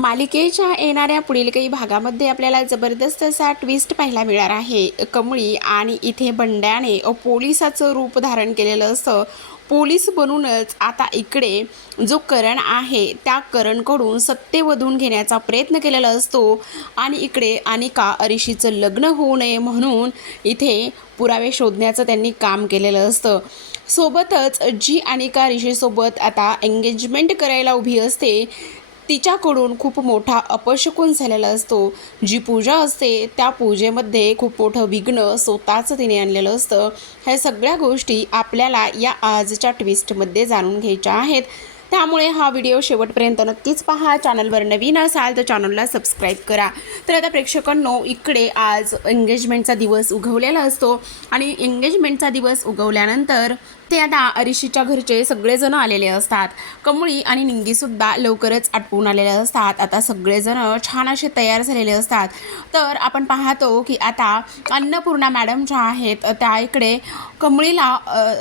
मालिकेच्या येणाऱ्या पुढील काही भागामध्ये आपल्याला जबरदस्त असा ट्विस्ट पाहायला मिळणार आहे. कमळी आणि इथे बंड्याने पोलिसाचं रूप धारण केलेलं असतं. पोलीस बनूनच आता इकडे जो करण आहे त्या करणकडून सत्तेवधून घेण्याचा प्रयत्न केलेला असतो. आणि इकडे अनिका अरिशीचं लग्न होऊ नये म्हणून इथे पुरावे शोधण्याचं त्यांनी काम केलेलं असतं. सोबतच जी अनिका ऋषीसोबत आता एंगेजमेंट करायला उभी असते तिच्याकडून खूप मोठा अपशकून झालेला असतो. जी पूजा असते त्या पूजेमध्ये खूप मोठं विघ्न स्वतःच तिने आणलेलं असतं. ह्या सगळ्या गोष्टी आपल्याला या आजच्या ट्विस्टमध्ये जाणून घ्यायच्या आहेत. त्यामुळे हा व्हिडिओ शेवटपर्यंत नक्कीच पहा. चॅनलवर नवीन असाल तर चॅनलला सबस्क्राईब करा. तर आता प्रेक्षकांनो इकडे आज एंगेजमेंटचा दिवस उगवलेला असतो. आणि एंगेजमेंटचा दिवस उगवल्यानंतर ते आता अरिशीच्या घरचे सगळेजण आलेले असतात. कमळी आणि निंगीसुद्धा लवकरच आटपून आलेले असतात. आता सगळेजण छान असे तयार झालेले असतात. तर आपण पाहतो की आता अन्नपूर्णा मॅडम ज्या आहेत त्या इकडे कमळीला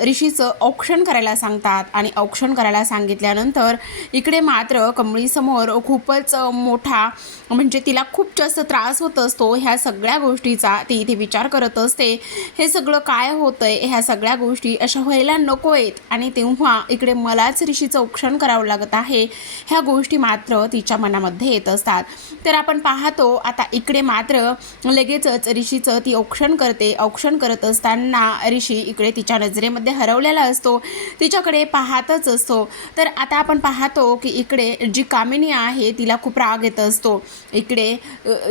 ऋषीचं औक्षण करायला सांगतात. आणि औक्षण करायला सांगितल्यानंतर इकडे मात्र कमळीसमोर खूपच मोठा म्हणजे तिला खूप जास्त त्रास होत असतो. ह्या सगळ्या गोष्टीचा ती इथे विचार करत असते. हे सगळं काय होतंय? ह्या सगळ्या गोष्टी अशा व्हायला नको आहेत. आणि तेव्हा इकडे मलाच ऋषीचं औक्षण करावं लागत आहे. ह्या गोष्टी मात्र तिच्या मनामध्ये येत असतात. तर आपण पाहतो आता इकडे मात्र लगेचच ऋषीचं ती औक्षण करते. औक्षण करत असताना ऋषी इकडे तिच्या नजरेमध्ये हरवलेला असतो. तिच्याकडे पाहतच असतो. तर आता आपण पाहतो की इकडे जी कामिनी आहे तिला खूप राग येत असतो. इकडे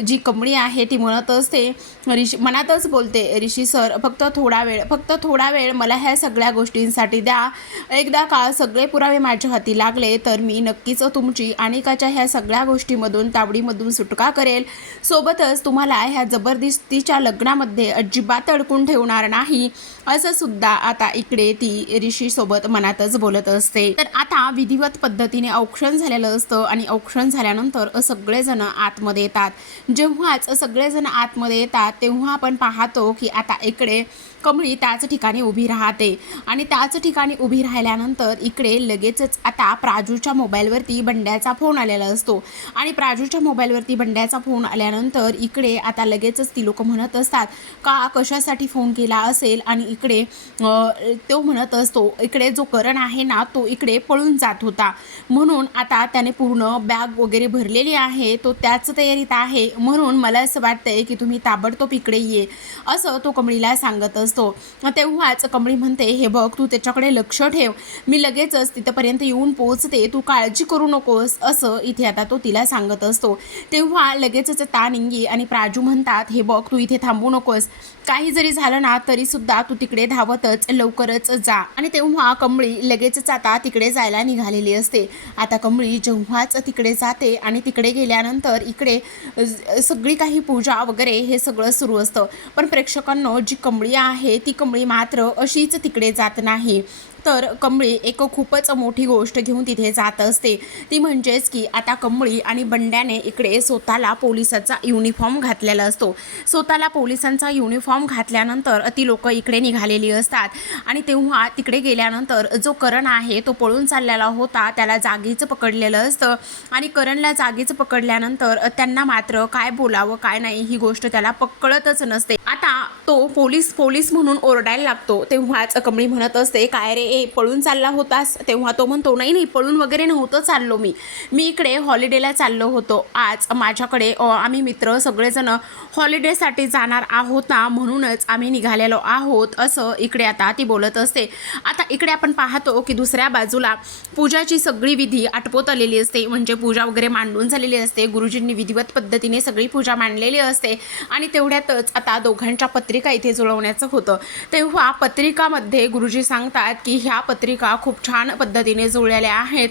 जी कमळी आहे ती म्हणत असते ऋषी मनातच बोलते ऋषी सर फक्त थोडा वेळ फक्त थोडा वेळ मला ह्या सगळ्या गोष्टी गोष्टींसाठी द्या. एकदा का सगळे पुरावे माझ्या हाती लागले तर मी नक्कीच तुमची अनेकाच्या ह्या सगळ्या गोष्टीमधून तावडीमधून सुटका करेल. सोबतच तुम्हाला ह्या जबरदस्तीच्या लग्नामध्ये अजिबात अडकून ठेवणार नाही. असं सुद्धा आता इकडे ती ऋषीसोबत मनातच बोलत असते. तर आता विधिवत पद्धतीने औक्षण झालेलं असतं आणि औक्षण झाल्यानंतर सगळेजण आतमध्ये येतात. जेव्हाच सगळेजण आतमध्ये येतात तेव्हा आपण पाहतो की आता इकडे कमळी त्याच ठिकाणी उभी राहते. आणि त्याच ठिकाणी उभी राहिल्यानंतर इकडे लगेचच आता प्राजूच्या मोबाईलवरती बंड्याचा फोन आलेला असतो. आणि प्राजूच्या मोबाईलवरती बंड्याचा फोन आल्यानंतर इकडे आता लगेचच ती लोक म्हणत असतात का कशासाठी फोन केला असेल? आणि इकडे तो म्हणत असतो इकडे जो करण आहे ना तो इकडे पळून जात होता. म्हणून आता त्याने पूर्ण बॅग वगैरे भरलेली आहे तो त्याच तयारीत आहे. म्हणून मला असं वाटतंय की तुम्ही ताबडतोब इकडे ये. असं तो कमळीला सांगत असतो. तेव्हाच कमळी म्हणते हे बघ तू त्याच्याकडे लक्ष ठेव. मी लगेचच तिथपर्यंत येऊन पोहोचते. तू काळजी करू नकोस. असं इथे आता तो तिला सांगत असतो. तेव्हा लगेचच तानिंगी आणि प्राजू म्हणतात हे बघ तू इथे थांबू नकोस. काही जरी झालं ना तरी सुद्धा तू तिकडे धावतच लवकरच जा. आणि तेव्हा कमळी लगेचच आता तिकडे जायला निघालेली असते. आता कमळी जेव्हाच तिकडे जाते आणि तिकडे गेल्यानंतर इकडे सगळी काही पूजा वगैरे हे सगळं सुरू असतं. पण प्रेक्षकांनो जी कमळी आहे ती कमळी मात्र अशीच तिकडे जात नाही. तर कमळी एक खूपच मोठी गोष्ट घेऊन तिथे जात असते. ती म्हणजेच की आता कमळी आणि बंड्याने इकडे स्वतःला पोलिसाचा युनिफॉर्म घातलेला असतो. स्वतःला पोलिसांचा युनिफॉर्म घातल्यानंतर ती लोक इकडे निघालेली असतात. आणि तेव्हा तिकडे गेल्यानंतर जो करण आहे तो पळून चाललेला होता. त्याला जागीच पकडलेलं असतं. आणि करणला जागीच पकडल्यानंतर त्यांना मात्र काय बोलावं काय नाही ही गोष्ट त्याला पकडतच नसते. आता तो पोलीस पोलीस म्हणून ओरडायला लागतो. तेव्हाच कमळी म्हणत असते काय रे ए पळून चालला होतास तेव्हा तो म्हणतो नाही नाही पळून वगैरे नव्हतं चाललो मी. मी इकडे हॉलिडेला चाललो होतो. आज माझ्याकडे आम्ही मित्र सगळेजण हॉलिडेसाठी जाणार आहोत ना म्हणूनच आम्ही निघालेलो आहोत असं इकडे आता ती बोलत असते. आता इकडे आपण पाहतो की दुसऱ्या बाजूला पूजाची सगळी विधी आटपोत आलेली असते. म्हणजे पूजा वगैरे मांडून झालेली असते. गुरुजींनी विधिवत पद्धतीने सगळी पूजा मांडलेली असते. आणि तेवढ्यातच आता दोघांच्या पत्रिका इथे जुळवण्याचं होतं. तेव्हा पत्रिकामध्ये गुरुजी सांगतात की ह्या पत्रिका खूप छान पद्धतीने जुळलेल्या आहेत.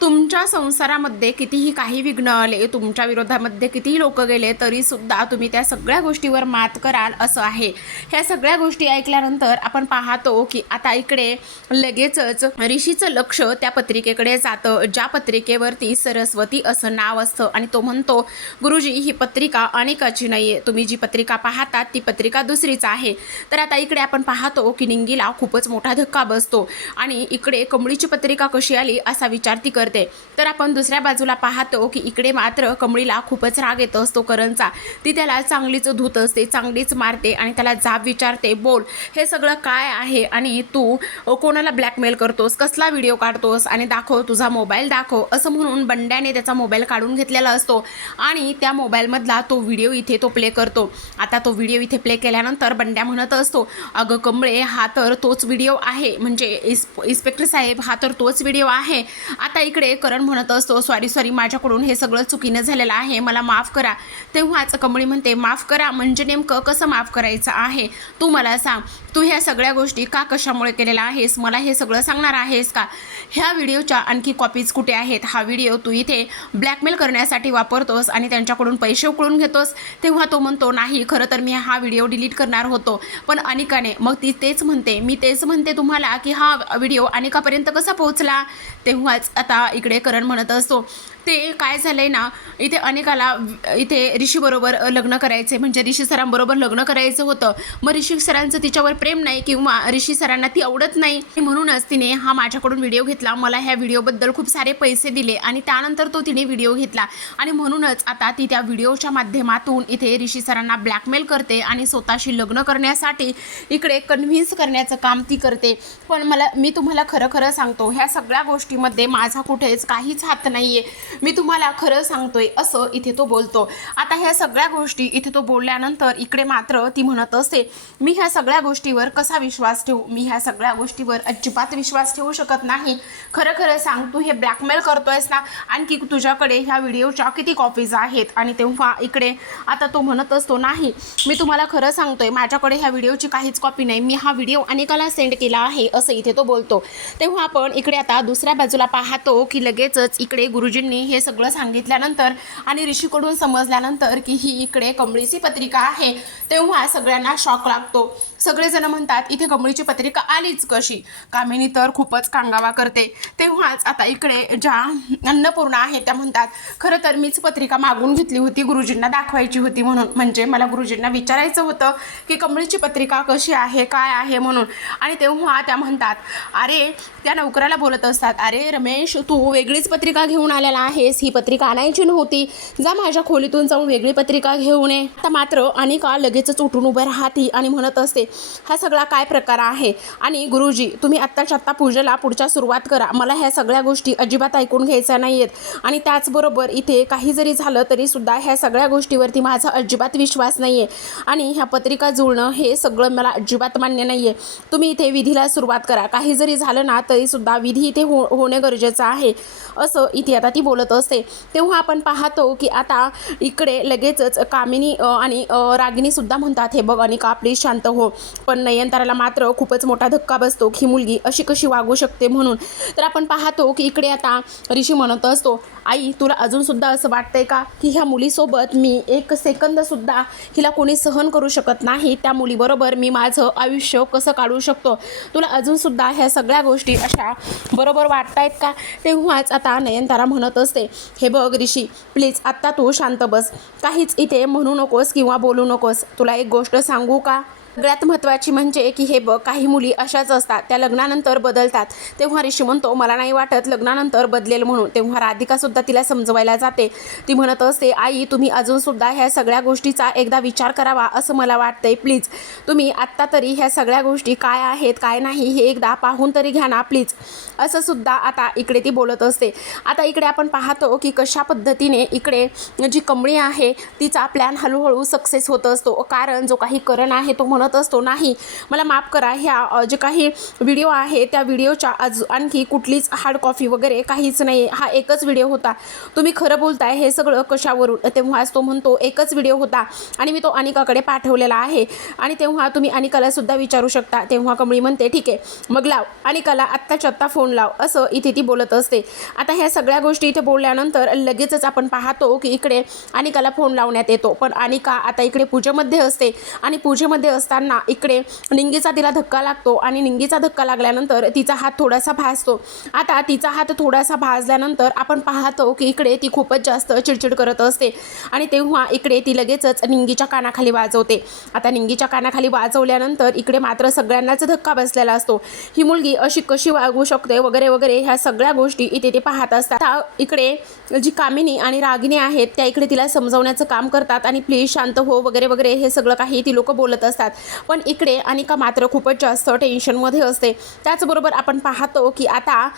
तुमच्या संसारामध्ये कितीही काही विघ्न आले तुमच्या विरोधामध्ये कितीही लोक गेले तरी सुद्धा तुम्ही त्या सगळ्या गोष्टीवर मात कराल असं आहे. ह्या सगळ्या गोष्टी ऐकल्यानंतर आपण पाहतो की आता इकडे लगेचच ऋषीचं लक्ष त्या पत्रिकेकडे जातं ज्या पत्रिकेवरती सरस्वती असं नाव असतं आणि तो म्हणतो गुरुजी ही पत्रिका अनेकाची नाही आहे तुम्ही जी पत्रिका पाहतात ती पत्रिका दुसरीच आहे. तर आता इकडे आपण पाहतो की निंगीला खूपच मोठा धक्का बसतो आणि इकडे कमळीची पत्रिका कशी आली असा विचार ती कर करते तर आपण दुसऱ्या बाजूला पाहतो की इकडे मात्र कमळीला खूपच राग येत असतो करणचा. ती त्याला चांगलीच धूत असते चांगलीच मारते आणि त्याला जाब विचारते बोल हे सगळं काय आहे आणि तू कोणाला ब्लॅकमेल करतोस? कसला व्हिडिओ काढतोस? आणि दाखव तुझा मोबाईल दाखव. असं म्हणून बंड्याने त्याचा मोबाईल काढून घेतलेला असतो आणि त्या मोबाईलमधला तो व्हिडिओ इथे तो प्ले करतो. आता तो व्हिडिओ इथे प्ले केल्यानंतर बंड्या म्हणत असतो अगं कमळे हा तर तोच व्हिडिओ आहे. म्हणजे इस इन्स्पेक्टर साहेब हा तर तोच व्हिडिओ आहे. आता इकडे करण म्हणत असतो सॉरी सॉरी माझ्याकडून हे सगळं चुकीनं झालेलं आहे. मला माफ करा. तेव्हाच कमळी म्हणते माफ करा. म्हणजे नेमकं कसं माफ करायचं आहे? तू मला सांग. तू ह्या सगळ्या गोष्टी का कशामुळे केलेल्या आहेस? मला हे सगळं सांगणार आहेस का? ह्या व्हिडिओच्या आणखी कॉपीज कुठे आहेत? हा व्हिडिओ तू इथे ब्लॅकमेल करण्यासाठी वापरतोस आणि त्यांच्याकडून पैसे उकळून घेतोस? तेव्हा तो म्हणतो नाही खरं तर मी हा व्हिडिओ डिलीट करणार होतो. पण अनिकाने मग ती तेच म्हणते. मी तेच म्हणते तुम्हाला की हा व्हिडिओ अनिकापर्यंत कसा पोहोचला? तेव्हाच आता इकडे करण म्हणत असतो ते काय झालंय ना इथे अनेकाला इथे ऋषीबरोबर लग्न करायचे. म्हणजे ऋषी सरांबरोबर लग्न करायचं होतं. मग ऋषी सरांचं तिच्यावर प्रेम नाही किंवा ऋषी सरांना ती आवडत नाही. म्हणूनच तिने हा माझ्याकडून व्हिडिओ घेतला. मला ह्या व्हिडिओबद्दल खूप सारे पैसे दिले आणि त्यानंतर तो तिने व्हिडिओ घेतला. आणि म्हणूनच आता ती त्या व्हिडिओच्या माध्यमातून इथे ऋषी सरांना ब्लॅकमेल करते आणि स्वतःशी लग्न करण्यासाठी इकडे कन्व्हिन्स करण्याचं काम ती करते. पण मला मी तुम्हाला खरं खरं सांगतो ह्या सगळ्या गोष्टीमध्ये माझा कुठेच काहीच हात नाही आहे मी तुम्हाला खरं सांगतोय असं इथे तो बोलतो. आता ह्या सगळ्या गोष्टी इथे तो बोलल्यानंतर इकडे मात्र ती म्हणत असते मी ह्या सगळ्या गोष्टीवर कसा विश्वास ठेवू? मी ह्या सगळ्या गोष्टीवर अजिबात विश्वास ठेवू शकत नाही. खरं खरं सांग तू हे ब्लॅकमेल करतोयस ना आणखी तुझ्याकडे ह्या व्हिडिओच्या किती कॉपीज आहेत? आणि तेव्हा इकडे आता तो म्हणत असतो नाही मी तुम्हाला खरं सांगतोय माझ्याकडे ह्या व्हिडिओची काहीच कॉपी नाही. मी हा व्हिडिओ अनेकाला सेंड केला आहे असं इथे तो बोलतो. तेव्हा आपण इकडे आता दुसऱ्या बाजूला पाहतो की लगेचच इकडे गुरुजींनी हे सगळं सांगितल्यानंतर आणि ऋषीकडून समजल्यानंतर की ही इकडे कमळीची पत्रिका आहे तेव्हा सगळ्यांना शॉक लागतो. सगळेजण म्हणतात इथे कमळीची पत्रिका आलीच कशी? कामिनी तर खूपच कांगावा करते. तेव्हाच आता इकडे ज्या अन्नपूर्णा आहे त्या म्हणतात खरं तर मीच पत्रिका मागून घेतली होती गुरुजींना दाखवायची होती म्हणून. म्हणजे मला गुरुजींना विचारायचं होतं की कमळीची पत्रिका कशी आहे काय आहे म्हणून. आणि तेव्हा त्या म्हणतात अरे त्या नोकराला बोलत असतात अरे रमेश तू वेगळीच पत्रिका घेऊन आलेला आहेस ही पत्रिका आणायची नव्हती. जा माझ्या खोलीतून जाऊन वेगळी पत्रिका घेऊन ये. आता मात्र अनिका लगेचच उठून उभे राहती आणि म्हणत असते हा सगळा काय प्रकार आहे? आणि गुरुजी तुम्ही आत्ताच्या आत्ता पूजेला पुढच्या सुरुवात करा. मला ह्या सगळ्या गोष्टी अजिबात ऐकून घ्यायच्या नाही आहेत आणि त्याचबरोबर इथे काही जरी झालं तरी सुद्धा ह्या सगळ्या गोष्टीवरती माझा अजिबात विश्वास नाही आहे आणि ह्या पत्रिका जुळणं हे सगळं मला अजिबात मान्य नाही आहे तुम्ही इथे विधीला सुरुवात करा. काही जरी झालं ना तरीसुद्धा विधी इथे हो होणे गरजेचं आहे. असं इथे आता ती बोल बोलत असते तेव्हा आपण पाहतो की आता इकडे लगेचच कामिनी आणि रागिनी रागिणीसुद्धा म्हणतात हे बघ अनिका प्लीज शांत हो. पण नयनताराला मात्र खूपच मोठा धक्का बसतो की ही मुलगी अशी कशी वागू शकते म्हणून. तर आपण पाहतो की इकडे आता ऋषी म्हणत असतो आई तुला अजूनसुद्धा असं वाटतंय का की ह्या मुलीसोबत मी एक सेकंदसुद्धा हिला कोणी सहन करू शकत नाही? त्या मुलीबरोबर मी माझं आयुष्य कसं काढू शकतो? तुला अजूनसुद्धा ह्या सगळ्या गोष्टी अशा बरोबर वाटतायत का? तेव्हाच आता नयनतारा म्हणत असते हे बघ ऋषी प्लीज आत्ता तू शांत बस. काहीच इथे म्हणू नकोस किंवा बोलू नकोस. तुला एक गोष्ट सांगू का? सगळ्यात महत्त्वाची म्हणजे की हे बघ काही मुली अशाच असतात त्या लग्नानंतर बदलतात. तेव्हा ऋषी म्हणतो मला नाही वाटत लग्नानंतर बदलेल म्हणून. तेव्हा राधिकासुद्धा तिला समजवायला जाते. ती म्हणत असते आई तुम्ही अजूनसुद्धा ह्या सगळ्या गोष्टीचा एकदा विचार करावा असं मला वाटतंय प्लीज. तुम्ही आत्ता तरी ह्या सगळ्या गोष्टी काय आहेत काय नाही हे एकदा पाहून तरी घ्या ना प्लीज. असं सुद्धा आता इकडे ती बोलत असते. आता इकडे आपण पाहतो की कशा पद्धतीने इकडे जी कमळी आहे तिचा प्लॅन हळूहळू सक्सेस होत असतो. कारण जो काही करण आहे तो म्हणत असतो नाही मला माफ करा ह्या जे काही व्हिडिओ आहे त्या व्हिडिओच्या आज आणखी कुठलीच हार्ड कॉफी वगैरे काहीच नाही. हा एकच व्हिडिओ होता. तुम्ही खरं बोलताय हे सगळं कशावरून? तेव्हाच तो म्हणतो एकच व्हिडिओ होता आणि मी तो अनिकाकडे पाठवलेला आहे. आणि तेव्हा तुम्ही अनिकाला सुद्धा विचारू शकता. तेव्हा कमळी म्हणते ठीक आहे मग लाव. अनिकाला आत्ताच्या आत्ता फोन लाव. असं इथे ती बोलत असते. आता ह्या सगळ्या गोष्टी इथे बोलल्यानंतर लगेचच आपण पाहतो की इकडे अनिकाला फोन लावण्यात येतो. पण अनिका आता इकडे पूजेमध्ये असते. आणि पूजेमध्ये असता असताना इकडे निंगीचा तिला धक्का लागतो आणि निंगीचा धक्का लागल्यानंतर तिचा हात थोडासा भाजतो. आता तिचा हात थोडासा भाजल्यानंतर आपण पाहतो की इकडे ती खूपच जास्त चिडचिड करत असते आणि तेव्हा इकडे ती लगेचच निंगीच्या कानाखाली वाजवते. आता निंगीच्या कानाखाली वाजवल्यानंतर इकडे मात्र सगळ्यांनाच धक्का बसलेला असतो. ही मुलगी अशी कशी वागू शकते वगैरे वगैरे ह्या सगळ्या गोष्टी इथे ते पाहत असतात. इकडे जी कामिनी आणि रागिनी आहेत त्या इकडे तिला समजवण्याचं काम करतात आणि प्लीज शांत हो वगैरे वगैरे हे सगळं काही ती लोक बोलत असतात. पण इकडे अनिका मात्र खूपच जास्त टेन्शनमध्ये असते. त्याचबरोबर आपण पाहतो की आता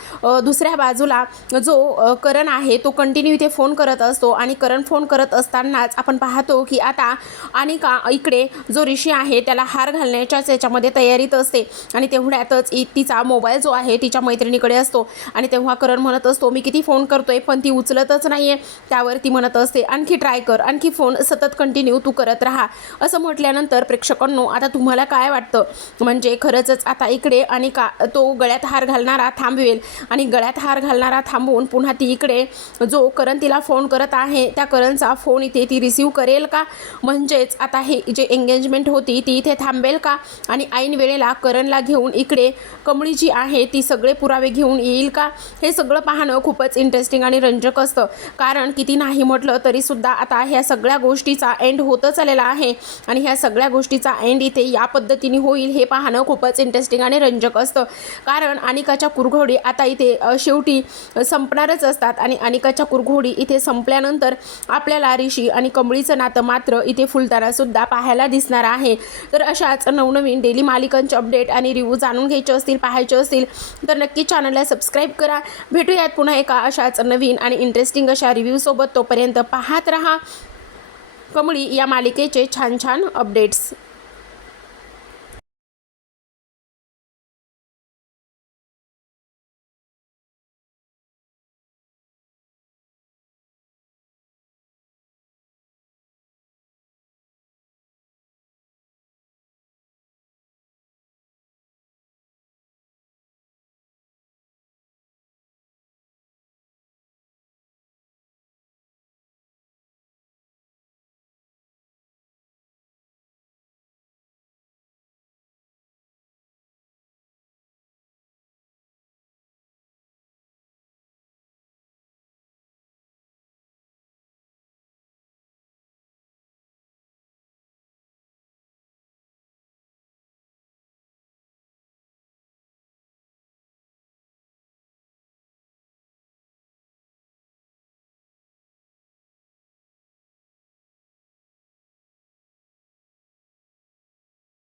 दुसऱ्या बाजूला जो करण आहे तो कंटिन्यू इथे फोन करत असतो आणि करण फोन करत असतानाच आपण पाहतो की आता अनिका इकडे जो ऋषी आहे त्याला हार घालण्याच्याच याच्यामध्ये तयारीत असते. आणि तेवढ्यातच इ- तिचा मोबाईल जो आहे तिच्या मैत्रिणीकडे असतो. आणि तेव्हा करण म्हणत असतो मी किती फोन करतोय पण ती उचलतच नाही आहे त्यावर ती म्हणत असते आणखी ट्राय कर आणखी फोन सतत कंटिन्यू तू करत राहा. असं म्हटल्यानंतर प्रेक्षकांनो आता तुम्हाला काय वाटतं? म्हणजे खरंचच आता इकडे आणि का तो गळ्यात हार घालणारा थांबवेल. आणि गळ्यात हार घालणारा थांबवून पुन्हा ती इकडे जो करण तिला फोन करत आहे त्या करणचा फोन इथे ती रिसीव करेल का? म्हणजेच आता हे जे एंगेजमेंट होती ती इथे थांबेल का? आणि ऐन वेळेला करणला घेऊन इकडे कमळी जी आहे ती सगळे पुरावे घेऊन येईल का? हे सगळं पाहणं खूपच इंटरेस्टिंग आणि रंजक असतं. कारण किती नाही म्हटलं तरीसुद्धा आता ह्या सगळ्या गोष्टीचा एंड होतच आलेला आहे. आणि ह्या सगळ्या गोष्टीचा एंड इथे या पद्धतीने होईल हे पाहणं खूपच इंटरेस्टिंग आणि रंजक असतं. कारण अनिकाच्या कुरघोडी आता इथे शेवटी संपणारच असतात आणि अनिकाच्या कुरघोडी इथे संपल्यानंतर आपल्याला ऋषी आणि कमळीचं नातं मात्र इथे फुलतानासुद्धा पाहायला दिसणार आहे. तर अशाच नवनवीन डेली मालिकांचे अपडेट आणि रिव्ह्यू जाणून घ्यायचे असतील पाहायचे असतील तर नक्की चॅनलला सबस्क्राईब करा. भेटूयात पुन्हा एका अशाच नवीन आणि इंटरेस्टिंग अशा रिव्ह्यूसोबत तोपर्यंत पाहत रहा. कमळी या मालिकेचे छान छान अपडेट्स